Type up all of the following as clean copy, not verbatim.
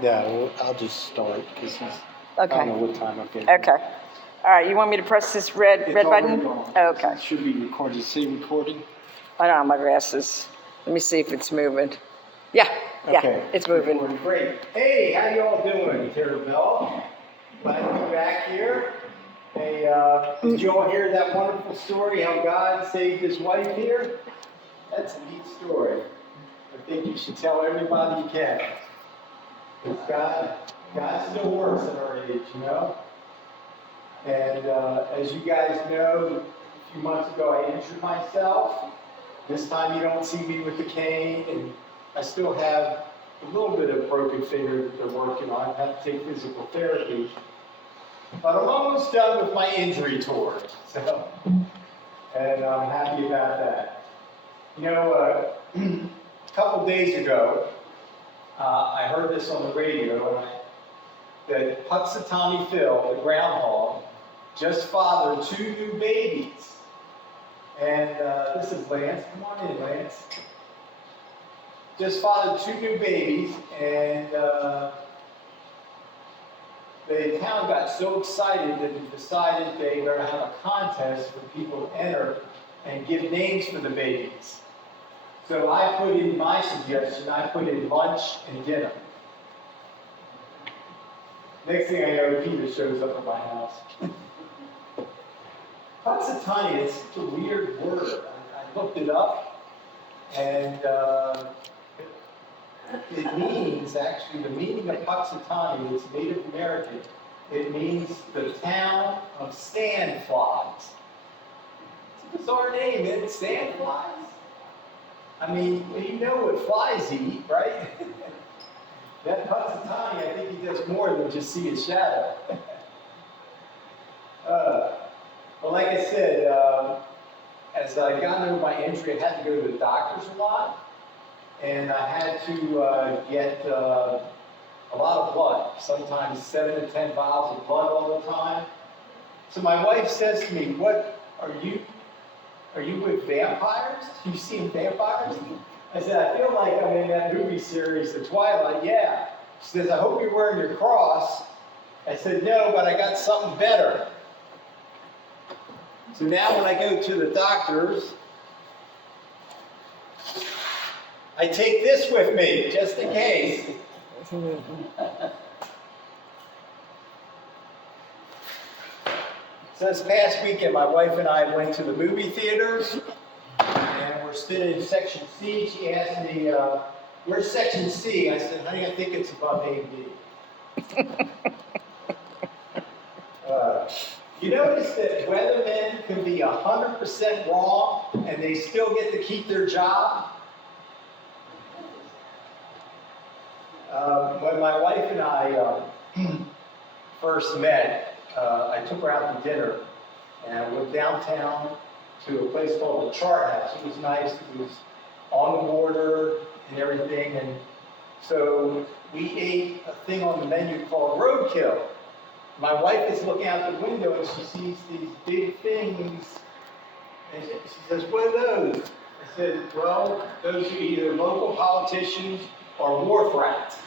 Yeah, well, I'll just start because I Okay. don't know what time I'm getting. Okay. All right, you want me to press this red button? Okay. It should be recorded. Does it say recording? I don't have my glasses. Let me see if it's moving. Yeah, Okay. it's moving. Great. Hey, how you all doing, terrabella? Glad to be back here. Hey, did you all hear that wonderful story how God saved his wife here? That's a neat story. I think you should tell everybody you can. Because God still works at our age, you know? And as you guys know, a few months ago I injured myself. This time you don't see me with the cane, and I still have a little bit of broken finger that they're working on. I have to take physical therapy. But I'm almost done with my injury tour, and I'm happy about that. You know, a couple days ago, I heard this on the radio, that Puxatawny Phil, the groundhog, just fathered 2 new babies. And this is Lance. Come on in, Lance. Just fathered 2 new babies, and the town got so excited that they decided they were going to have a contest for people to enter and give names for the babies. So I put in my suggestion, I put in lunch and dinner. Next thing I know, Peter shows up at my house. Puxatawny is such a weird word. I looked it up, and it means, actually, the meaning of Puxatawny is Native American. It means the town of sandflies. It's a bizarre name, isn't it? Sandflies? I mean, you know what flies eat, right? That Puxatawny, I think he does more than just see his shadow. Well, like I said, as I got over my injury, I had to go to the doctors a lot. And I had to get a lot of blood, sometimes 7 to 10 vials of blood all the time. So my wife says to me, "What are you with vampires? You seen vampires?" I said, "I feel like I'm in that movie series, The Twilight." "Yeah." She says, "I hope you're wearing your cross." I said, "No, but I got something better." So now when I go to the doctors, I take this with me, just in case. So this past weekend, my wife and I went to the movie theaters, and we're sitting in section C. She asked me, "Where's section C?" I said, "Honey, I think it's above A and B." You notice that weathermen can be 100% wrong, and they still get to keep their job? When my wife and I first met, I took her out to dinner, and I went downtown to a place called the Chart House. It was nice. It was on the water and everything, and so we ate a thing on the menu called roadkill. My wife is looking out the window, and she sees these big things, and she says, "What are those?" I said, "Well, those are either local politicians or wharf rats.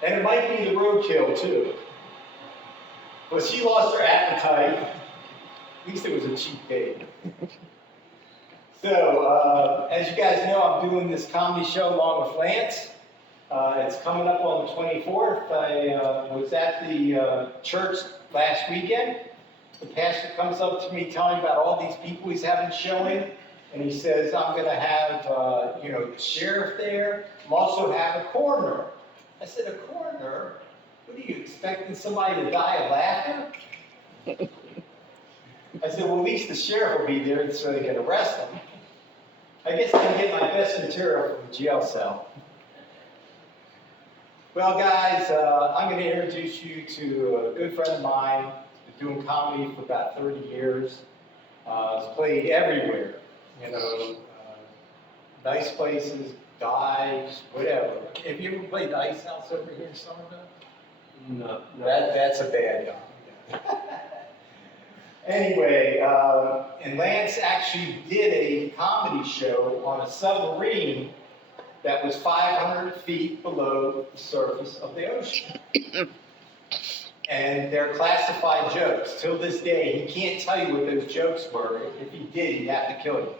And it might be the roadkill, too." But she lost her appetite. At least it was a cheap date. So, as you guys know, I'm doing this comedy show along with Lance. It's coming up on the 24th. I was at the church last weekend. The pastor comes up to me telling me about all these people he's having showing. And he says, "I'm going to have, the sheriff there. I'm also have a coroner." I said, "A coroner? What are you, expecting somebody to die of laughter?" I said, "Well, at least the sheriff will be there so they can arrest him." I guess I can get my best material from the jail cell. Well, guys, I'm going to introduce you to a good friend of mine. He's been doing comedy for about 30 years. He's played everywhere. Nice places, dives, whatever. Have you ever played the Ice House over here in Summerville? No. That's a bad guy. Anyway, and Lance actually did a comedy show on a submarine that was 500 feet below the surface of the ocean. And they're classified jokes. Till this day, he can't tell you what those jokes were. If he did, he'd have to kill you.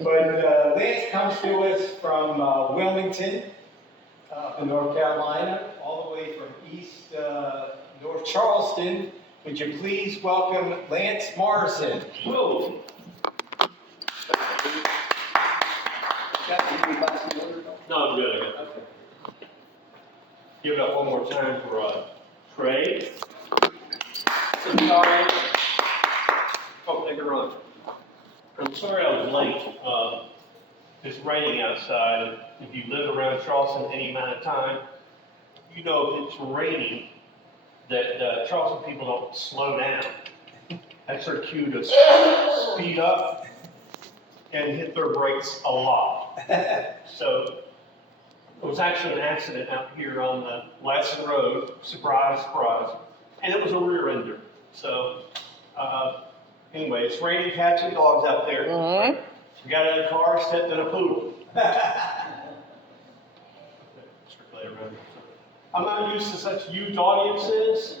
But Lance comes to us from Wilmington, up in North Carolina, all the way from East North Charleston. Would you please welcome Lance Morrison? Whoa. No, I'm good. Okay. Give it up one more time for Trey. I'm sorry. Oh, take a run. I'm sorry I was late. It's raining outside. If you live around Charleston any amount of time, you know if it's raining that Charleston people don't slow down. That's their cue to speed up and hit their brakes a lot. So it was actually an accident out here on the Lasson Road, surprise, surprise, and it was a rear ender. So anyway, it's raining cats and dogs out there. Mm-hmm. We got in a car, stepped in a poodle. I'm not used to such huge audiences.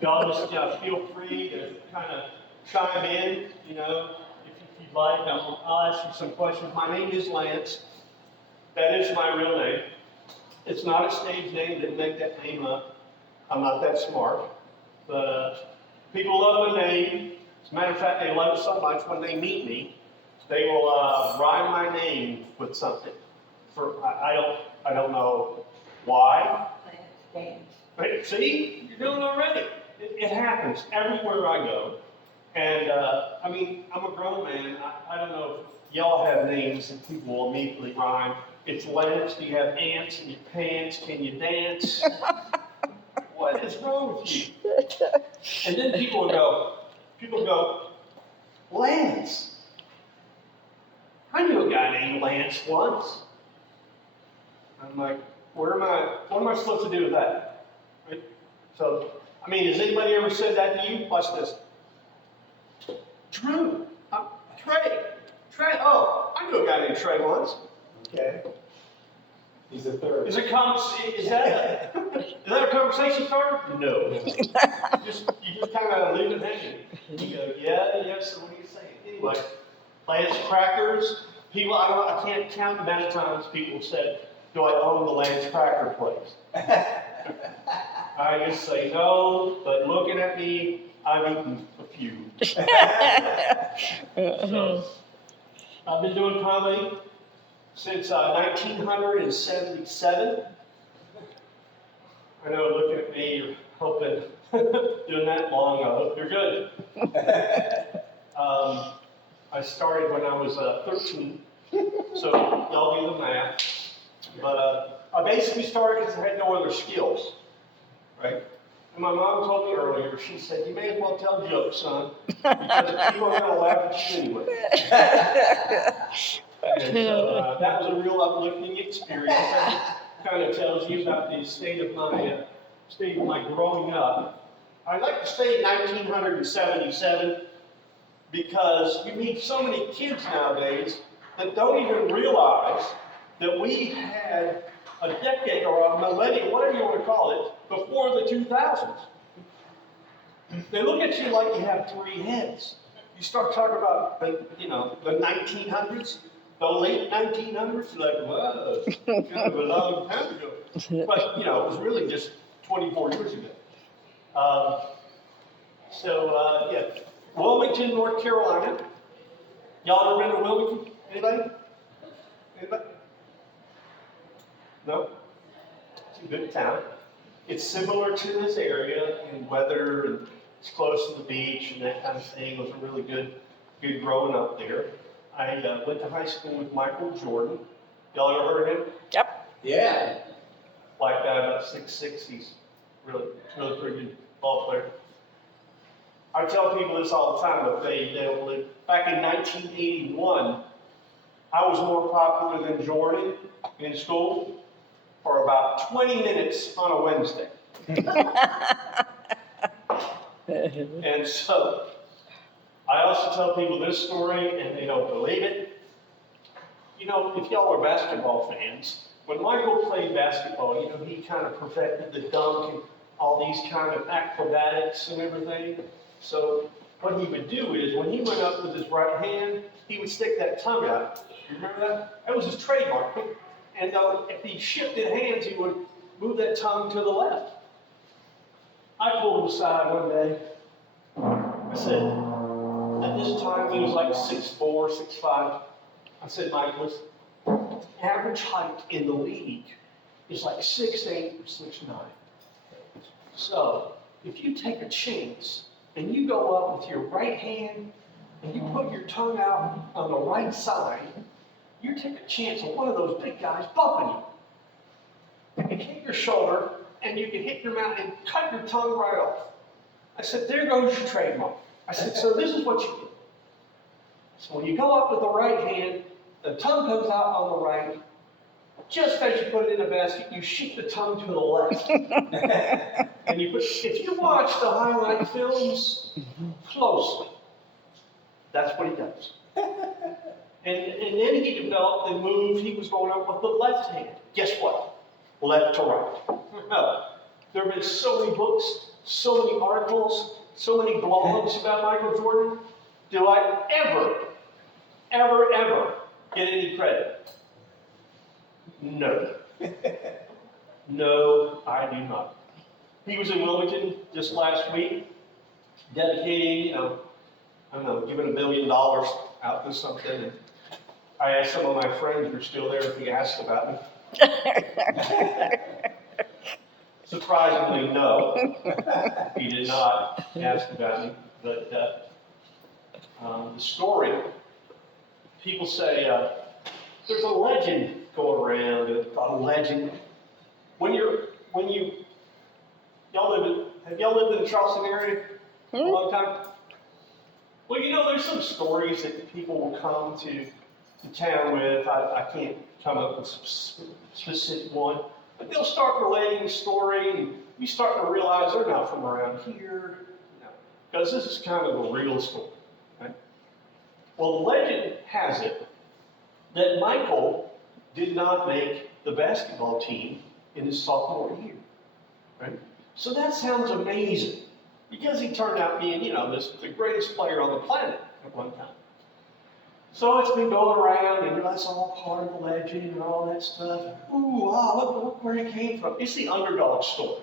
Y'all just feel free to kind of chime in, you know, if you'd like. I'll ask you some questions. My name is Lance. That is my real name. It's not a stage name. Didn't make that name up. I'm not that smart. But people love my name. As a matter of fact, they love it so much when they meet me, they will rhyme my name with something. I don't know why. But see, you're doing it already. It happens everywhere I go. And I mean, I'm a grown man. I don't know if y'all have names that people will immediately rhyme. It's Lance. Do you have ants in your pants? Can you dance? What is wrong with you? And then people go, Lance. I knew a guy named Lance once. I'm like, what am I supposed to do with that? Right? So, I mean, has anybody ever said that to you? Watch this. Drew, Trey, oh, I knew a guy named Trey once. Okay. He's the third. Is that a conversation starter? No. you just kind of leave it hanging. You go, yeah, so what are you saying? Anyway, Lance Crackers. People, I can't count the amount of times people said, do I own the Lance Cracker place? I just say no, but looking at me, I've eaten a few. So, I've been doing comedy since 1977. I know, looking at me, you're hoping, doing that long, I hope you're good. I started when I was 13, so y'all do the math. But I basically started because I had no other skills, right? And my mom told me earlier, she said, you may as well tell jokes, son, because people are going to laugh at you anyway. And so that was a real uplifting experience. That kind of tells you about the state of my growing up. I like to say 1977 because you meet so many kids nowadays that don't even realize that we had a decade or a millennium, whatever you want to call it, before the 2000s. They look at you like you have three heads. You start talking about the 1900s, the late 1900s, you're like, wow, kind of a long time ago. But, it was really just 24 years ago. Wilmington, North Carolina. Y'all ever been to Wilmington? Anybody? No? It's a good town. It's similar to this area in weather, and it's close to the beach and that kind of thing. It was a really good growing up there. I went to high school with Michael Jordan. Y'all ever heard of him? Yep. Yeah. Black guy, about 6'6". He's really pretty good ball player. I tell people this all the time, but they don't believe. Back in 1981, I was more popular than Jordan in school for about 20 minutes on a Wednesday. And so, I also tell people this story, and they don't believe it. if y'all are basketball fans, when Michael played basketball, he kind of perfected the dunk and all these kind of acrobatics and everything. So what he would do is when he went up with his right hand, he would stick that tongue out. You remember that? That was his trademark. And if he shifted hands, he would move that tongue to the left. I pulled him aside one day. I said, at this time he was like 6'4", 6'5". I said, Mike, listen, average height in the league is like 6'8" or 6'9". So if you take a chance and you go up with your right hand and you put your tongue out on the right side, you take a chance of one of those big guys bumping you. You can hit your shoulder and you can hit your mouth and cut your tongue right off. I said, there goes your trademark. I said, so this is what you do. So when you go up with the right hand, the tongue comes out on the right. Just as you put it in the basket, you shift the tongue to the left. And if you watch the highlight films closely, that's what he does. And then he developed the move, he was going up with the left hand. Guess what? Left to right. No. There have been so many books, so many articles, so many blogs about Michael Jordan. Do I ever get any credit? No. No, I do not. He was in Wilmington just last week, dedicating, giving $1 million out to something. And I asked some of my friends who are still there if he asked about me. Surprisingly, no. He did not ask about me. But the story, people say there's a legend going around. A legend. Have y'all lived in the Charleston area a long time? Well, there's some stories that people will come to town with. I can't come up with a specific one. But they'll start relating the story, and you start to realize they're not from around here, because this is kind of a real story. Right? Well, the legend has it that Michael did not make the basketball team in his sophomore year. Right? So that sounds amazing, because he turned out being, the greatest player on the planet at one time. So it's been going around, and that's all part of the legend and all that stuff. Ooh, look where it came from. It's the underdog story.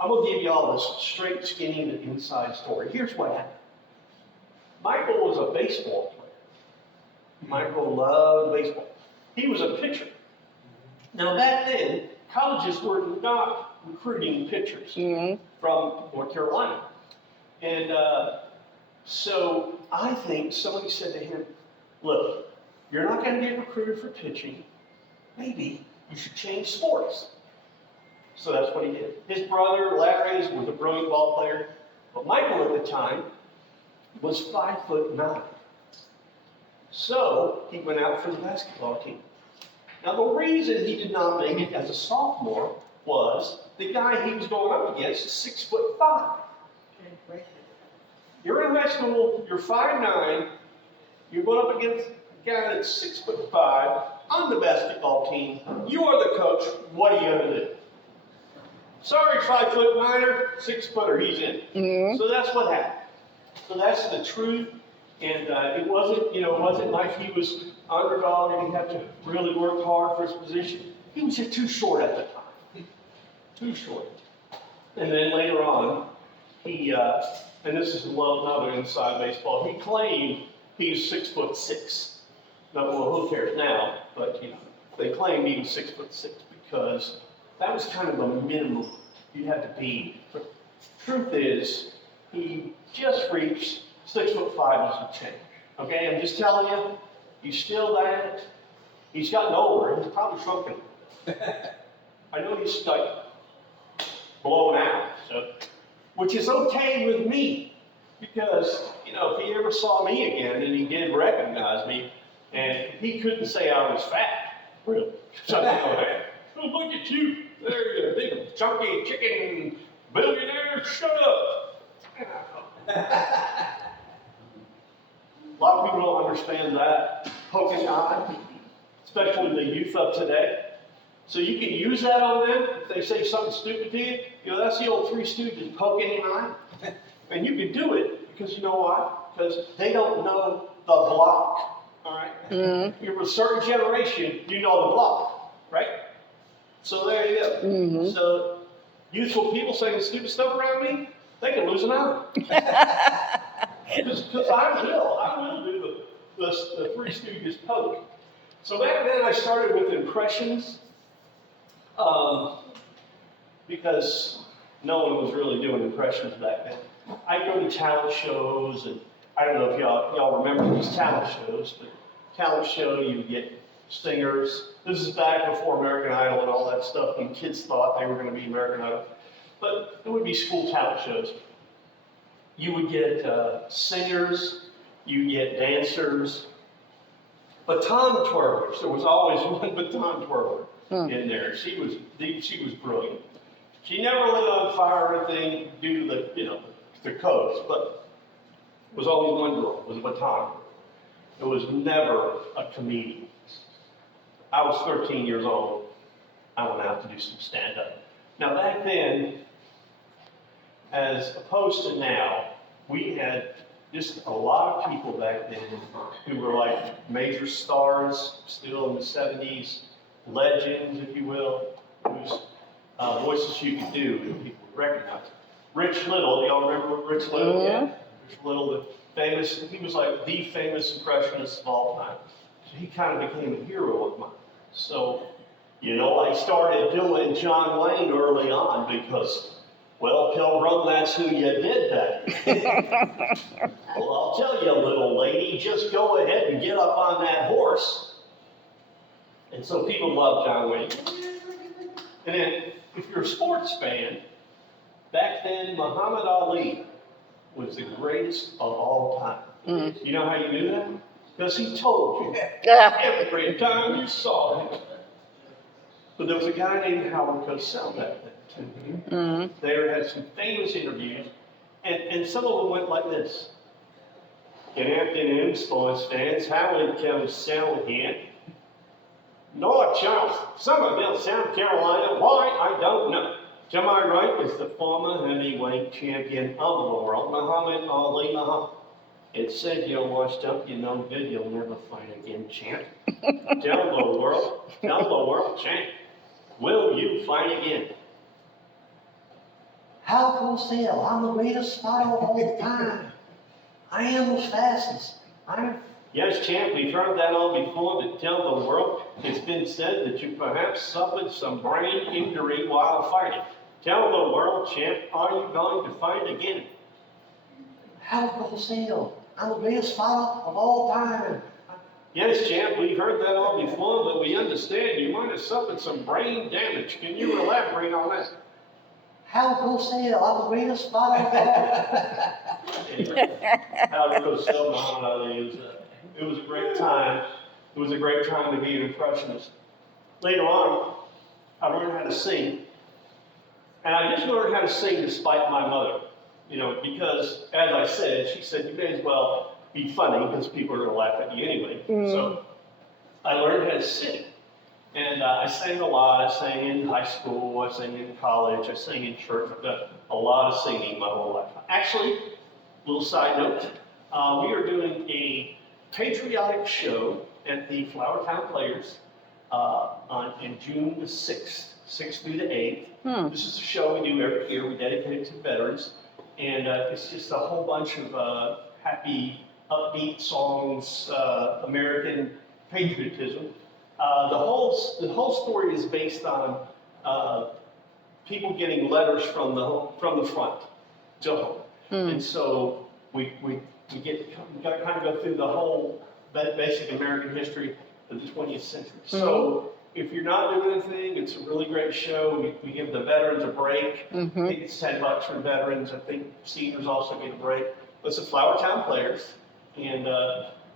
I'm going to give you all this straight, skinny, and inside story. Here's what happened. Michael was a baseball player. Michael loved baseball. He was a pitcher. Now, back then, colleges were not recruiting pitchers from North Carolina. And so I think somebody said to him, look, you're not going to get recruited for pitching. Maybe you should change sports. So that's what he did. His brother, Larry, was a brilliant ball player. But Michael at the time was 5'9". So he went out for the basketball team. Now the reason he did not make it as a sophomore was the guy he was going up against is 6'5". You're in high school, you're 5'9", you're going up against a guy that's 6'5" on the basketball team. You are the coach. What are you going to do? Sorry, 5'9", 6-footer, he's in. So that's what happened. So that's the truth. And it wasn't like he was underdog and he had to really work hard for his position. He was just too short at the time. Too short. And then later on, he, and this is another inside baseball, he claimed he's 6'6". Now, well, who cares now? But they claimed he was 6'6" because that was kind of the minimum you had to be. But truth is, he just reached 6'5" as a change. Okay, I'm just telling you, he's still that. He's gotten older. He's probably shrunken. I know he's like blown out, so which is okay with me because if he ever saw me again and he did recognize me, and he couldn't say I was fat, really. So oh, look at you, there you big chunky chicken billionaire. Shut up. A lot of people don't understand that poking eye. especially the youth of today. So you can use that on them. If they say something stupid to you, you know, that's the old Three Stooges poking in the eye. And you can do it because you know why? Because they don't know the block, all right? Mm-hmm. You're a certain generation, you know the block, right? So there you go. Mm-hmm. So youthful people saying stupid stuff around me, they can lose an eye. Because I will do the Three Stooges poke. So back then I started with impressions, because no one was really doing impressions back then. I'd go to talent shows, and I don't know if y'all remember these talent shows, but talent show, you would get singers. This is back before American Idol and all that stuff, and kids thought they were going to be American Idol. But it would be school talent shows. You would get singers, you get dancers, baton twirlers. There was always one baton twirler in there. She was brilliant. She never lit on fire or anything due to the codes, but it was always one girl. It was a baton. It was never a comedian. I was 13 years old. I went out to do some stand-up. Now back then, as opposed to now, we had just a lot of people back then who were like major stars, still in the 70s, legends, if you will, whose voices you could do and people would recognize. Rich Little, do y'all remember Rich Little? Yeah. Rich Little, the famous, he was like the famous impressionist of all time. So he kind of became a hero of mine. So, you know, I started doing John Wayne early on because, well, Pilgrim, that's who you did that. Well, I'll tell you, little lady, just go ahead and get up on that horse. And so people love John Wayne. And then, if you're a sports fan, back then, Muhammad Ali was the greatest of all time. You know how you knew that? Because he told you every time you saw him. But there was a guy named Howard Cosell back then, too. They had some famous interviews, and some of them went like this. Good afternoon, sports fans. Howard Cosell here. North Charleston, Summerville, South Carolina. Why? I don't know. To my right is the former heavyweight champion of the world, Muhammad Ali Muhammad. It said you're washed up, you're no good, you'll never fight again, champ. Tell the world, champ, will you fight again? How Cosell, I'm the greatest fighter of all time. I am the fastest. Yes, champ, we've heard that all before, but tell the world, it's been said that you perhaps suffered some brain injury while fighting. Tell the world, champ, are you going to fight again? How Cosell, I'm the greatest fighter of all time. Yes, champ, we've heard that all before, but we understand you might have suffered some brain damage. Can you elaborate on that? How Cosell, I'm the greatest fighter of all time. Anyway, how Cosell, Muhammad Ali, it was a great time. It was a great time to be an impressionist. Later on, I learned how to sing. And I just learned how to sing despite my mother. You know, because, as I said, she said, you may as well be funny because people are going to laugh at you anyway. So I learned how to sing. And I sang a lot. I sang in high school. I sang in college. I sang in church. I've done a lot of singing my whole life. Actually, little side note, we are doing a patriotic show at the Flowertown Players in June the 6th, 6th through the 8th. This is a show we do every year. We dedicate it to veterans. And it's just a whole bunch of happy, upbeat songs, American patriotism. The whole story is based on people getting letters from the front to home. And so we got to kind of go through the whole basic American history of the 20th century. So if you're not doing anything, it's a really great show. We give the veterans a break. I think it's $10 for veterans. I think seniors also get a break. But it's the Flowertown Players. And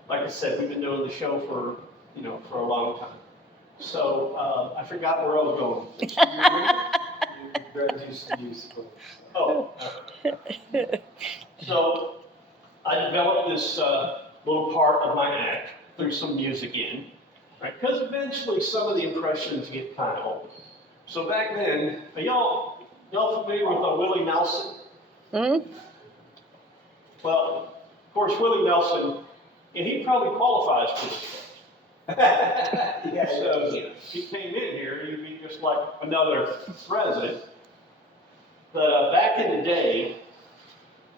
like I said, we've been doing the show for a long time. So I forgot where I was going. You introduced the musical. Oh. So I developed this little part of my act through some music in. right? Because eventually some of the impressions get kind of old. So back then, are y'all familiar with Willie Nelson? Hmm? Well, of course, Willie Nelson, and he probably qualifies for this. Yeah, So he came in here, he'd be just like another resident. But back in the day,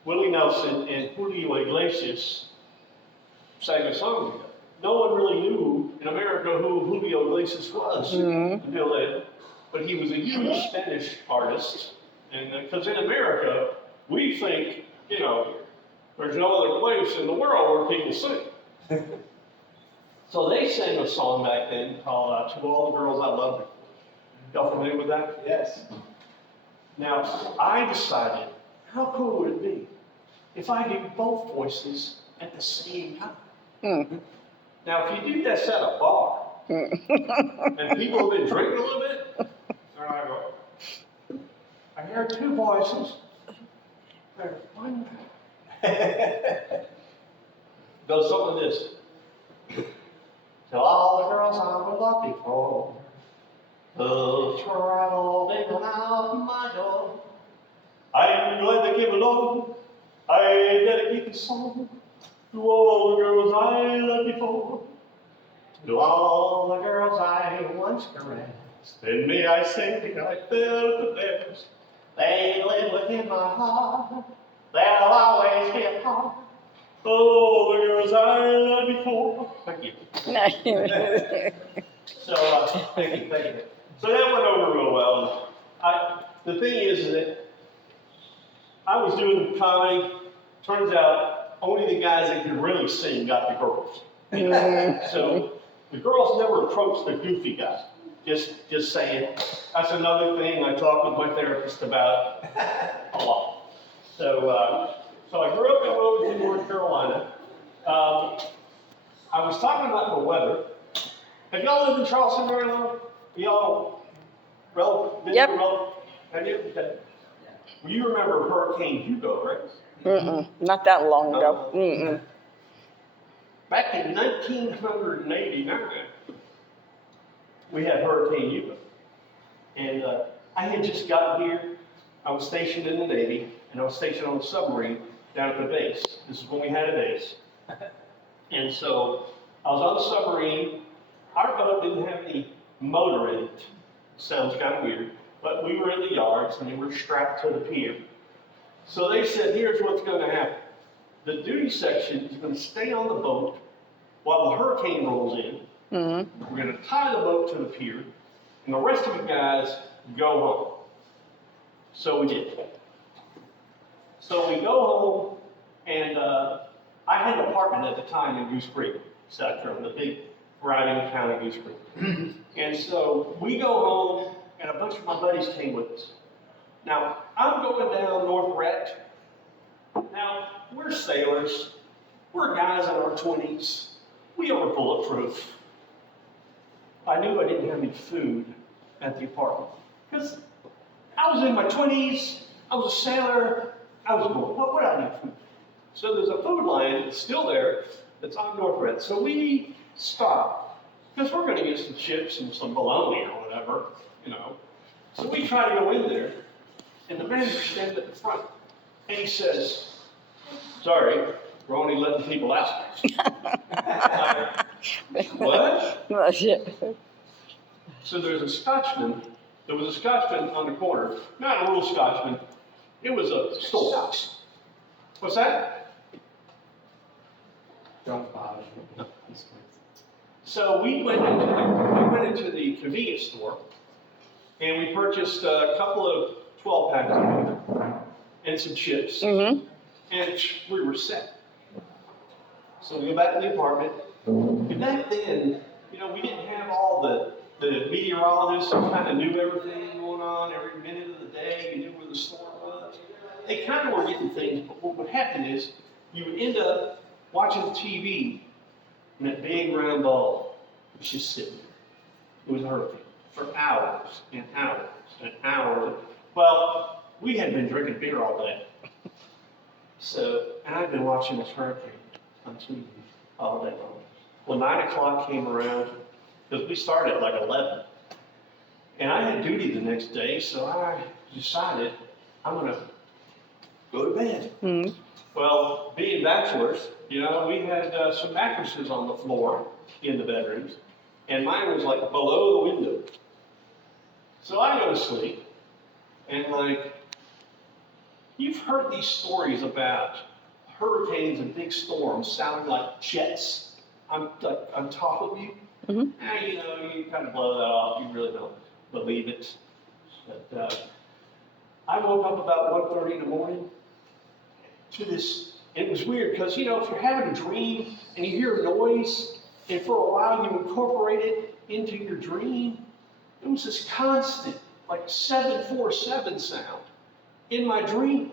Willie Nelson and Julio Iglesias sang a song together. No one really knew in America who Julio Iglesias was until then. But he was a huge Spanish artist. And because in America, we think, there's no other place in the world where people sing. So they sang a song back then called To All the Girls I Love Before. Y'all familiar with that? Yes. Now, I decided, how cool would it be if I did both voices at the same time? Hmm. Now, if you do this at a bar, and people have been drinking a little bit, and I go, I hear two voices. There's one. Goes something like this. To all the girls I've loved before, who traveled in and out my door, I'm glad they came along. I dedicate this song to all the girls I loved before, to all the girls I once caressed. And may I say I felt the best. They live within my heart. They'll always be a part. Oh, the girls I loved before. Thank you. So, thank you. So that went over real well. The thing is that I was doing comedy. Turns out only the guys that could really sing got the girls. So the girls never approached the goofy guy. Just saying. That's another thing I talk with my therapist about a lot. So I grew up in Wilmington, North Carolina. I was talking about the weather. Have y'all lived in Charleston very long? Y'all relative? Yep. Have you? Okay. Well, you remember Hurricane Hugo, right? Mm-mm. Not that long ago. Mm-mm. Back in 1989, we had Hurricane Hugo. And I had just gotten here. I was stationed in the Navy, and I was stationed on a submarine down at the base. This is when we had a base. And so I was on the submarine. Our boat didn't have any motor in it. Sounds kind of weird. But we were in the yards, and we were strapped to the pier. So they said, here's what's going to happen. The duty section is going to stay on the boat while the hurricane rolls in. Mm-hmm. We're going to tie the boat to the pier, and the rest of you guys go home. So we did. So we go home, and I had an apartment at the time in Goose Creek, South Carolina, the big thriving town of Goose Creek. And so we go home, and a bunch of my buddies came with us. Now, I'm going down North Rhett. Now, we're sailors. We're guys in our 20s. We are bulletproof. I knew I didn't have any food at the apartment. Because I was in my 20s. I was a sailor. I was bored. What would I need food? So there's a food line that's still there that's on North Rhett. So we stop. Because we're going to get some chips and some bologna or whatever, So we try to go in there. And the manager stands at the front, and he says, sorry, we're only letting people out. What? So there was a Scotchman on the corner, not a real Scotchman, it was a store. What's that? Don't bother me. So we went into the convenience store, and we purchased a couple of 12-packs of water and some chips, Mm-hmm. and we were set. So we go back to the apartment. And back then, we didn't have all the meteorologists who kind of knew everything going on every minute of the day. You knew where the storm was. They kind of were getting things, but what would happen is you would end up watching TV, and that big round ball was just sitting there. It was a hurricane for hours and hours and hours. Well, we had been drinking beer all day. And I'd been watching this hurricane on TV all day long. Well, 9 o'clock came around, because we started at like 11. And I had duty the next day, so I decided I'm gonna go to bed. Mm. Well, being bachelors, you know, we had some mattresses on the floor in the bedrooms, and mine was like below the window. So I go to sleep, and like, you've heard these stories about hurricanes and big storms sounding like jets on top of you. Mm-hmm. And you know, you kind of blow that off, you really don't believe it. But I woke up about 1:30 in the morning to this. It was weird because, you know, if you're having a dream and you hear a noise, and for a while you incorporate it into your dream, it was this constant, like 747 sound in my dream.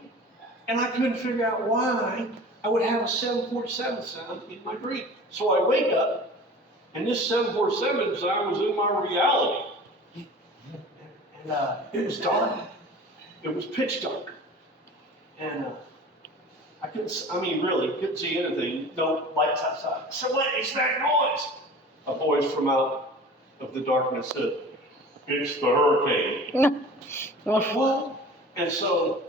And I couldn't figure out why I would have a 747 sound in my dream. So I wake up, and this 747 sound was in my reality. And it was dark. It was pitch dark. And I couldn't, I mean, really, couldn't see anything. No lights outside. So what is that noise? A voice from out of the darkness said, "It's the hurricane." What? And so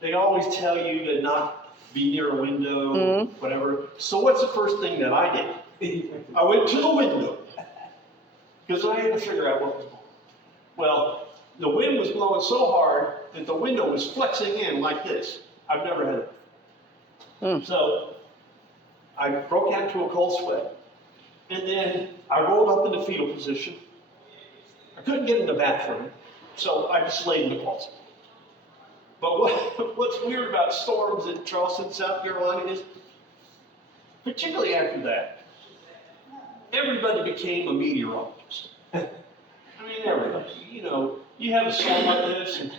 they always tell you to not be near a window, whatever. So what's the first thing that I did? I went to the window because I had to figure out what was going on. Well, the wind was blowing so hard that the window was flexing in like this. I've never had it. So I broke out into a cold sweat, and then I rolled up in the fetal position. I couldn't get in the bathroom, so I just laid in the closet. But what's weird about storms in Charleston, South Carolina is, particularly after that, everybody became a meteorologist. I mean, everybody. You know, you have a storm like this, and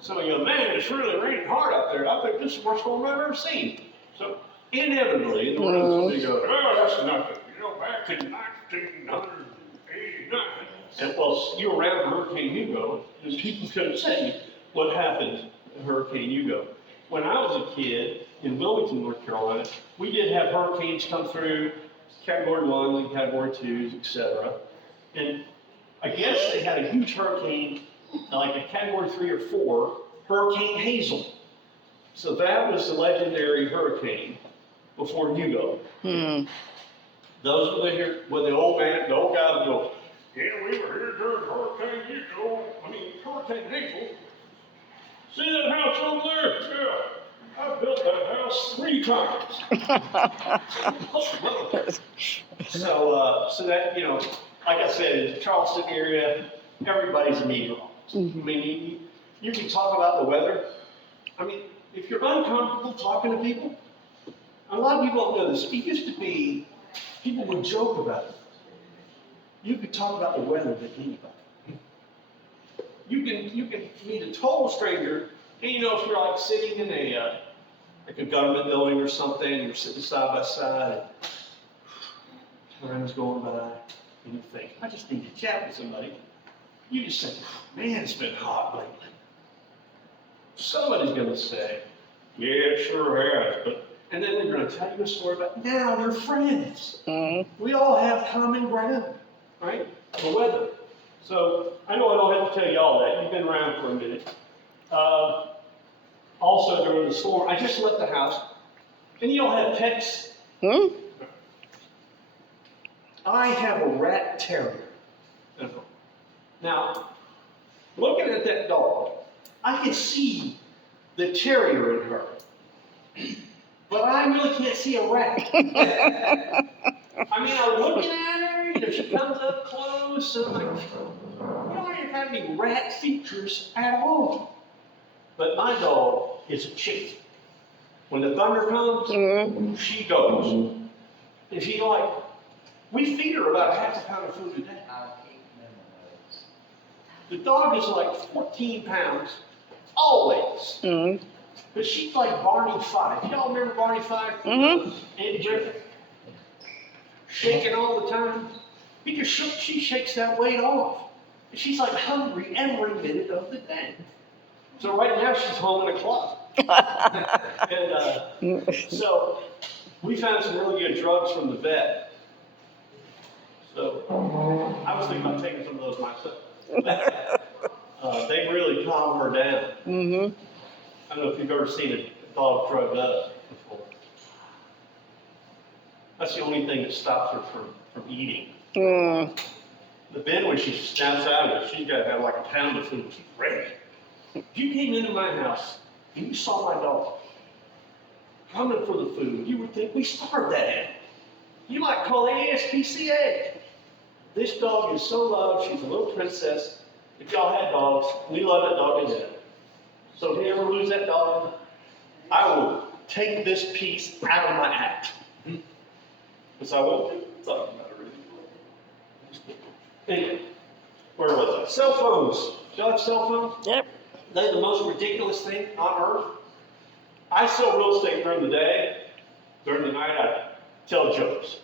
somebody goes, "Man, it's really raining hard out there. I think this is the worst storm I've ever seen." So inevitably, in the room, somebody goes, "Oh, that's nothing. You know, back in 1989. And well, you were around Hurricane Hugo, and people couldn't say what happened to Hurricane Hugo. When I was a kid in Wilmington, North Carolina, we did have hurricanes come through, Category 1 and Category 2s, etc. And I guess they had a huge hurricane, like a Category 3 or 4, Hurricane Hazel. So that was the legendary hurricane before Hugo. Those were the old man, the old guy would go, "Yeah, we were here during Hurricane Hugo. Hurricane Hazel. See that house over there? Yeah, I built that house 3 times." So that, you know, like I said, in the Charleston area, everybody's a meteorologist. I mean, you can talk about the weather. I mean, if you're uncomfortable talking to people, a lot of people don't know this. It used to be, people would joke about it. You could talk about the weather to anybody. You can meet a total stranger, and you know, if you're like sitting in a government building or something, you're sitting side by side, and time's going by, and you think, "I just need to chat with somebody." You just say, "Man, it's been hot lately." Somebody's going to say, "Yeah, it sure has," and then they're going to tell you a story about, now they're friends. We all have common ground, right? The weather. So I know I don't have to tell you all that. You've been around for a minute. Also during the storm, I just left the house, and you all have pets. I have a rat terrier. Now, looking at that dog, I can see the terrier in her, but I really can't see a rat. I mean, I'm looking at her, you know, she comes up close, and I'm like, you don't even have any rat features at all. But my dog is a chicken. When the thunder comes, she goes. And she like, we feed her about half a pound of food a day. The dog is like 14 pounds, always. But she's like Barney Fife. Y'all remember Barney Fife? Andy Griffith? Shaking all the time. Because she shakes that weight off. She's like hungry every minute of the day. So right now she's home in a closet. And so we found some really good drugs from the vet. So I was thinking about taking some of those myself. They really calm her down. Mm-hmm. I don't know if you've ever seen a dog drugged up before. That's the only thing that stops her from eating. Mm. But then when she snaps out of it, she's got to have like a pound of food. She's ready. If you came into my house and you saw my dog coming for the food, you would think we starved that animal. You might call the ASPCA. This dog is so loved. She's a little princess. If y'all had dogs, we love that dog to death. So if you ever lose that dog, I will take this piece out of my act. Because I won't be talking about it really. Anyway, where was I? Cell phones. Do y'all have cell phones? Yep. They're the most ridiculous thing on earth. I sell real estate during the day. During the night, I tell jokes.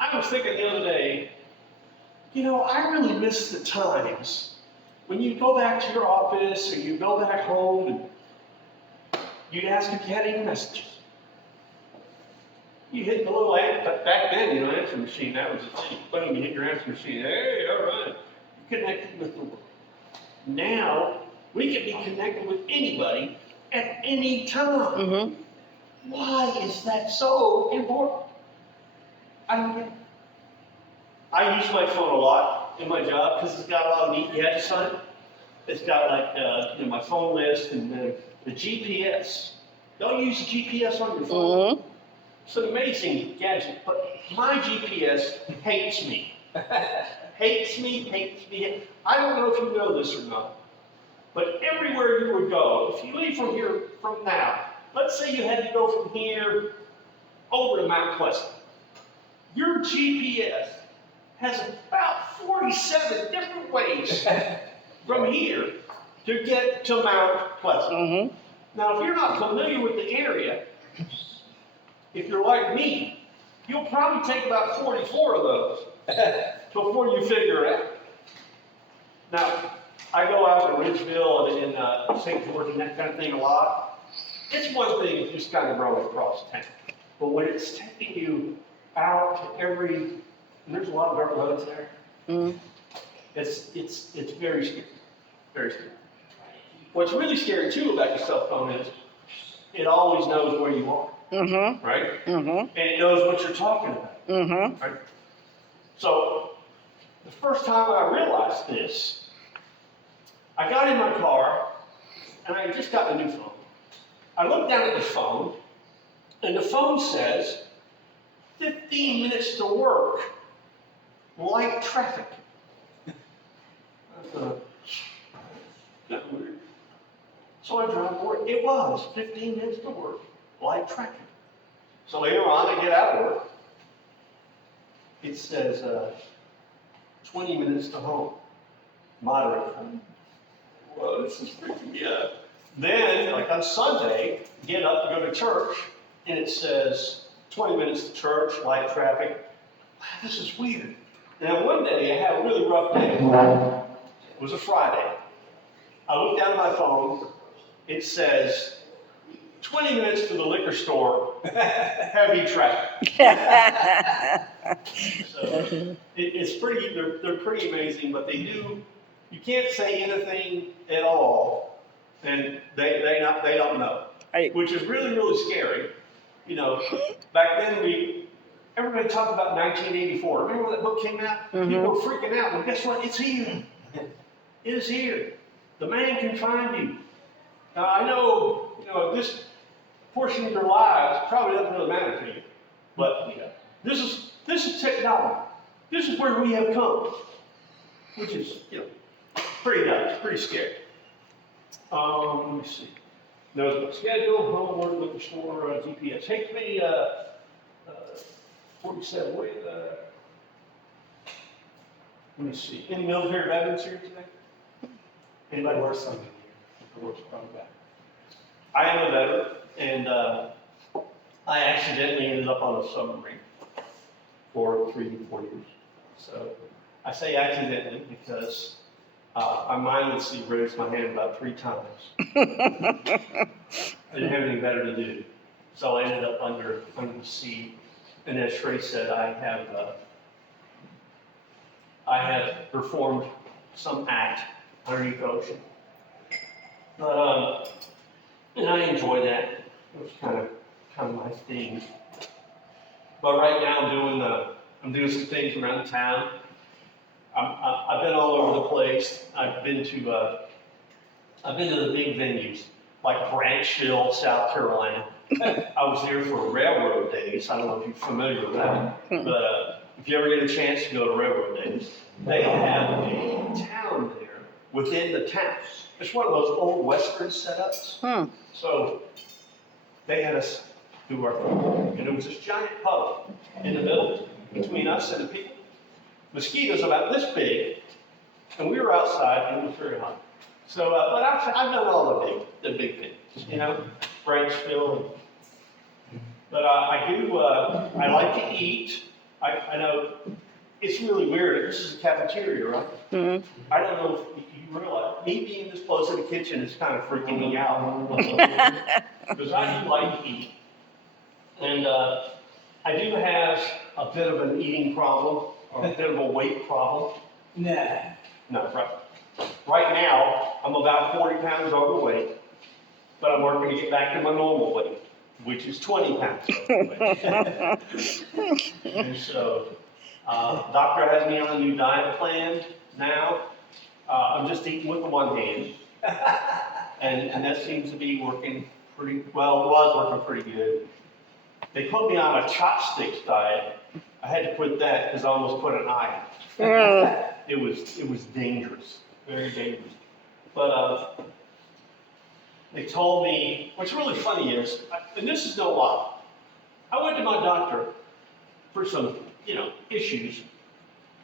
I was thinking the other day, you know, I really miss the times when you go back to your office or you go back home and you'd ask if you had any messages. You hit the little but back then, you know, answer machine, that was the thing. But you hit your answer machine, hey, all right. You connected with the world. Now, we can be connected with anybody at any time. Mm-hmm. Why is that so important? I don't get it. I use my phone a lot in my job because it's got a lot of neat gadgets on it. It's got like you know, my phone list and the GPS. Don't use the GPS on your phone. Mm-hmm. It's an amazing gadget, but my GPS hates me. Hates me, hates me. I don't know if you know this or not, but everywhere you would go, if you leave from here, from now, let's say you had to go from here over to Mount Pleasant. Your GPS has about 47 different ways from here to get to Mount Pleasant. Mm-hmm. Now, if you're not familiar with the area, if you're like me, you'll probably take about 44 of those before you figure it out. Now, I go out to Ridgeville and in St. George and that kind of thing a lot. It's one thing if you just kind of roll across town. But when it's taking you out to every, and there's a lot of dirt roads there, it's very scary. Very scary. What's really scary too about your cell phone is it always knows where you are. Mm-hmm. Right? Mm-hmm. And it knows what you're talking about. Mm-hmm. Right? So, the first time I realized this, I got in my car, and I had just got a new phone. I looked down at the phone, and the phone says, 15 minutes to work, light traffic. I thought, that's weird. So I drive to work. It was 15 minutes to work, light traffic. So later on, I get out of work. It says 20 minutes to home, moderate. Well, this is freaking me out. Then, like on Sunday, get up to go to church, and it says 20 minutes to church, light traffic. Wow, this is weird. Now, one day I had a really rough day. It was a Friday. I looked down at my phone. It says 20 minutes to the liquor store, heavy traffic. So it's pretty. They're pretty amazing, but they do. You can't say anything at all, and they don't know, Right. which is really scary. You know, back then everybody talked about 1984. Remember when that book came out? Mm-hmm. People were freaking out. Well, guess what? It's here. It is here. The man can find you. Now I know, this portion of your lives probably doesn't really matter to you, but this is technology. This is where we have come, which is pretty nuts, pretty scary. Let me see. Knows my schedule, homework, liquor store, GPS. Hey, to me, 47. Wait, let me see. Any military veterans here today? Anybody? Or something here. The worst probably back. I am a veteran, and I accidentally ended up on a submarine for 3 to 4 years. So I say accidentally because I mindlessly raised my hand about 3 times. I didn't have anything better to do. So I ended up under the sea. And as Trey said, I have I had performed some act underneath the ocean. But, and I enjoy that. It was kind of my thing. But right now I'm doing some things around town. I've been all over the place. I've been to the big venues, like Branchville, South Carolina. I was there for railroad days. I don't know if you're familiar with that, but if you ever get a chance to go to railroad days, they have a town there within the town. It's one of those old Western setups. So they had us do our thing, and it was this giant puddle in the middle between us and the people. Mosquitoes about this big, and we were outside, and it was very hot. So, but I've done all the big things, you know, Branchville. But I like to eat. I know it's really weird. This is a cafeteria, right? I don't know if you realize, me being this close to the kitchen is kind of freaking me out. Because I do like to eat. And I do have a bit of an eating problem, or a bit of a weight problem. Nah. No, right. Right now, I'm about 40 pounds overweight, but I'm working to get back to my normal weight, which is 20 pounds overweight. And so, doctor has me on a new diet plan now. I'm just eating with the one hand, and that seems to be working pretty well. It was working pretty good. They put me on a chopsticks diet. I had to quit that because I almost put an eye out. It was dangerous, very dangerous. But they told me, what's really funny is, and this is no lie, I went to my doctor for some, issues,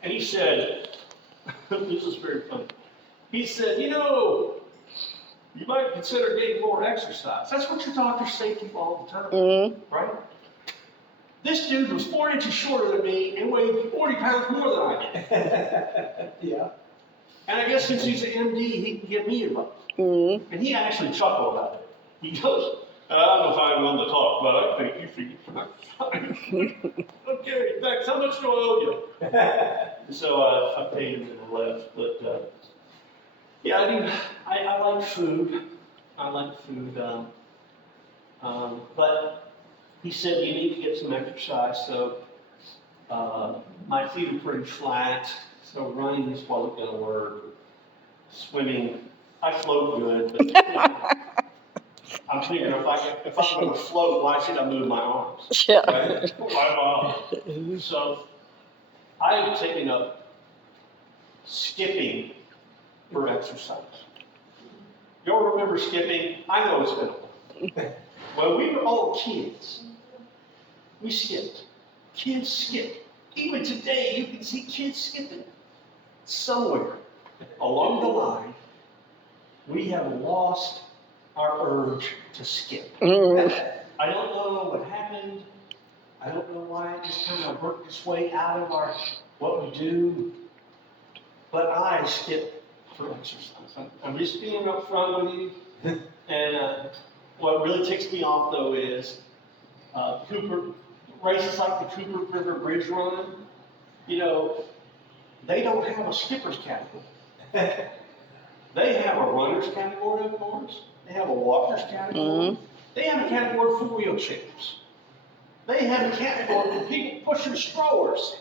and he said, this is very funny. He said, you might consider getting more exercise. That's what your doctors say to you all the time, right? This dude was 4 inches shorter than me and weighed 40 pounds more than I did. Yeah. And I guess since he's an MD, he can give me advice. And he actually chuckled about it. He goes, I don't know if I'm on the talk, but I think you figure. Okay, thanks. How much do I owe you? So I paid him and left. But yeah, I like food. I like food. But he said you need to get some exercise. So my feet are pretty flat. So running just wasn't going to work. Swimming, I float good, but I'm thinking if I'm going to float, why should I move my arms? Yeah. Right? So I have taken up skipping for exercise. You all remember skipping? I know it's been a while. When we were all kids, we skipped. Kids skip. Even today, you can see kids skipping. Somewhere along the line, we have lost our urge to skip. I don't know what happened. I don't know why it just kind of worked its way out of what we do. But I skip for exercise. I'm just being upfront with you. And what really ticks me off, though, is races like the Cooper River Bridge Run. They don't have a skipper's category. They have a runner's category, of course. They have a walker's category. They have a category for wheelchairs. They have a category for people pushing strollers.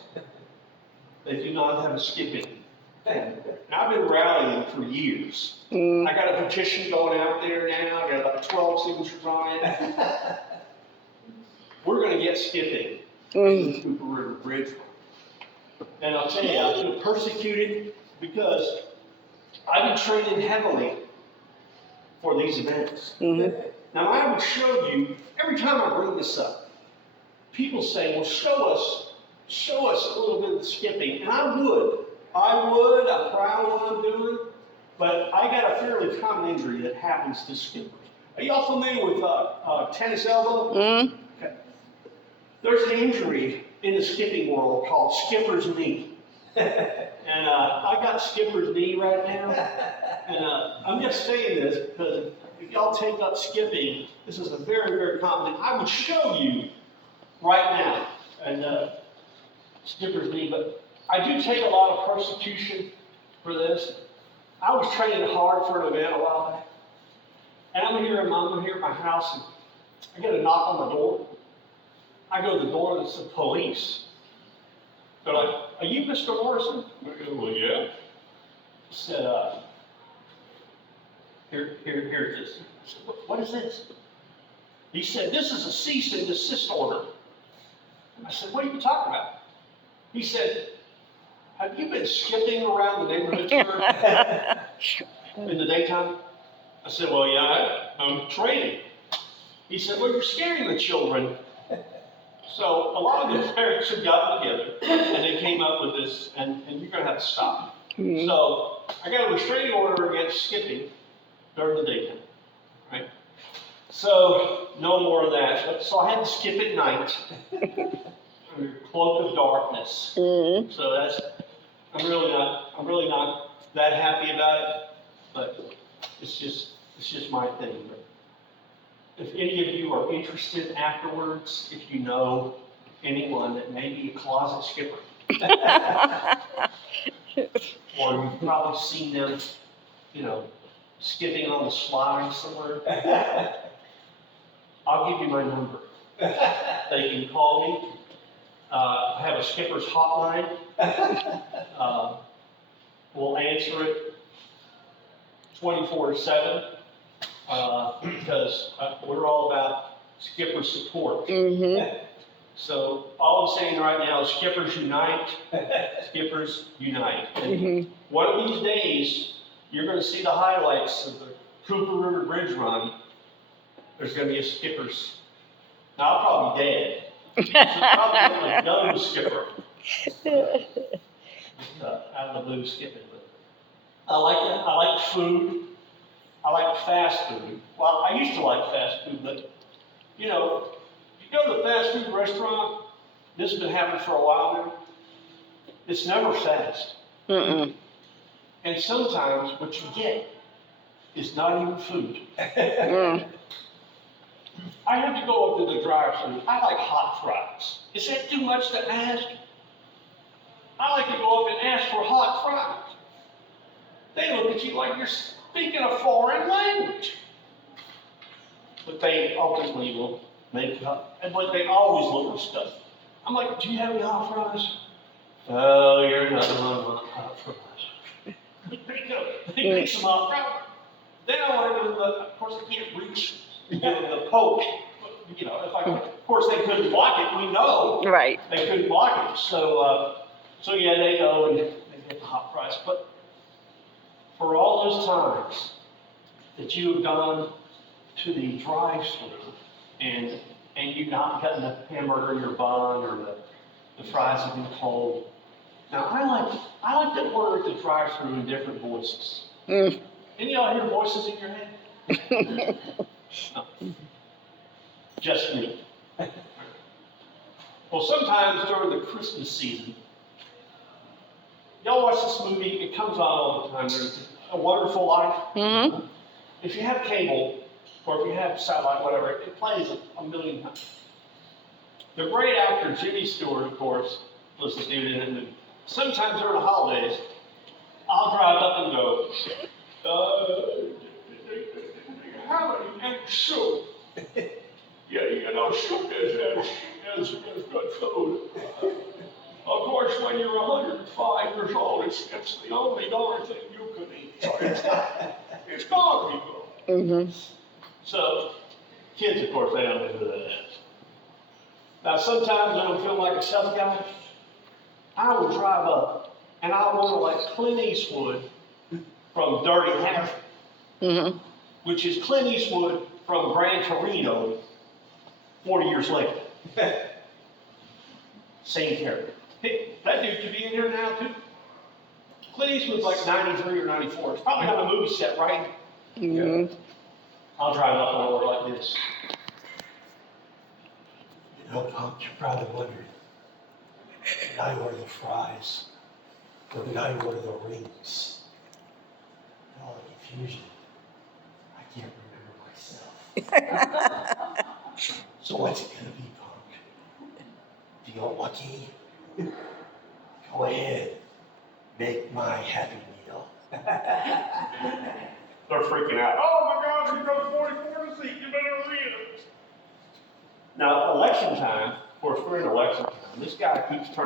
They do not have a skipping. Now, I've been rallying for years. I got a petition going out there now. I got about 12 signatures on it. We're going to get skipping in the Cooper River Bridge. And I'll tell you, I feel persecuted because I've been training heavily for these events. Now, I would show you, every time I bring this up, people say, well, show us a little bit of the skipping. And I would. I'm proud of what I'm doing. But I got a fairly common injury that happens to skippers. Are you all familiar with tennis elbow? Okay. There's an injury in the skipping world called skipper's knee. And I got skipper's knee right now. And I'm just saying this because if y'all take up skipping, this is a very, very common thing. I would show you right now. And skipper's knee, but I do take a lot of persecution for this. I was training hard for an event a while back. And I'm here at my house, and I get a knock on the door. I go to the door, and it's the police. They're like, "Are you Mr. Morrison?" I go, "Well, yeah." I said, here it is. I said, what is this? He said, "This is a cease and desist order." I said, "What are you talking about?" He said, "Have you been skipping around the neighborhood, sir, in the daytime?" I said, "Well, yeah, I'm training." He said, "Well, you're scaring the children." So a lot of the parents have gotten together and they came up with this, and you're going to have to stop. Mhm. So I got a restraining order against skipping during the daytime, right? So no more of that. So I had to skip at night under cloak of darkness. Mhm. So I'm really not that happy about it, but it's just my thing. But if any of you are interested afterwards, if you know anyone that may be a closet skipper, or you've probably seen them, skipping on the slide somewhere, I'll give you my number. They can call me. I have a skipper's hotline. We'll answer it 24/7 because we're all about skipper support. Mhm. So all I'm saying right now is skippers unite. Skippers unite. And Mhm. one of these days, you're going to see the highlights of the Cooper River Bridge Run. There's going to be a skippers. Now, I'll probably be dead. So probably a dumb skipper. Out of the blue skipping. But I like that. I like food. I like fast food. Well, I used to like fast food, but you go to a fast food restaurant, this has been happening for a while now, it's never fast. Mm-mm. And sometimes what you get is not even food. Mm. I have to go up to the drive-thru. I like hot fries. Is that too much to ask? I like to go up and ask for hot fries. They look at you like you're speaking a foreign language. But they ultimately will make it up. But they always look for stuff. I'm like, "Do you have any hot fries?" "Oh, you're not on hot fries." They make some hot fries. Then I want to do of course I can't reach, the poke. Of course they couldn't block it, we know. Right. They couldn't block it. So yeah, they go and they get the hot fries. But for all those times that you have gone to the drive-thru and you've not gotten the hamburger in your bun or the fries have been cold. Now I like to order at the drive-thru in different voices. Mm. Any of y'all hear voices in your head? No. Just me. Well, sometimes during the Christmas season, y'all watch this movie, it comes on all the time. There's A Wonderful Life. Mhm. If you have cable, or if you have satellite, whatever, it plays a million times. The great actor Jimmy Stewart, of course, was the dude in that movie. Sometimes during the holidays, I'll drive up and go, "How many egg soup?" "Yeah, soup is good food. Of course, when you're 105 years old, it's the only darn thing you can eat. So it's got to be good." Mhm. So, kids, of course, they don't know who that is. Now, sometimes when I'm feeling like a tough guy, I will drive up and I want to like Clint Eastwood from Dirty Harry, Mhm. which is Clint Eastwood from Gran Torino 40 years later. Same character. Hey, that dude could be in here now, too. Clint Eastwood's like 93 or 94. It's probably on a movie set, right? Mhm. I'll drive up and over like this. Punk, you're probably wondering, the guy who ordered the fries, or the guy who ordered the rings. And all the confusion. I can't remember myself. So what's it gonna be, Punk? Feel lucky? Come Go ahead, make my happy meal. They're freaking out. Oh my God, we drove 44 to seat. You better read it. Now, election time, of course, we're in election time. This guy keeps turning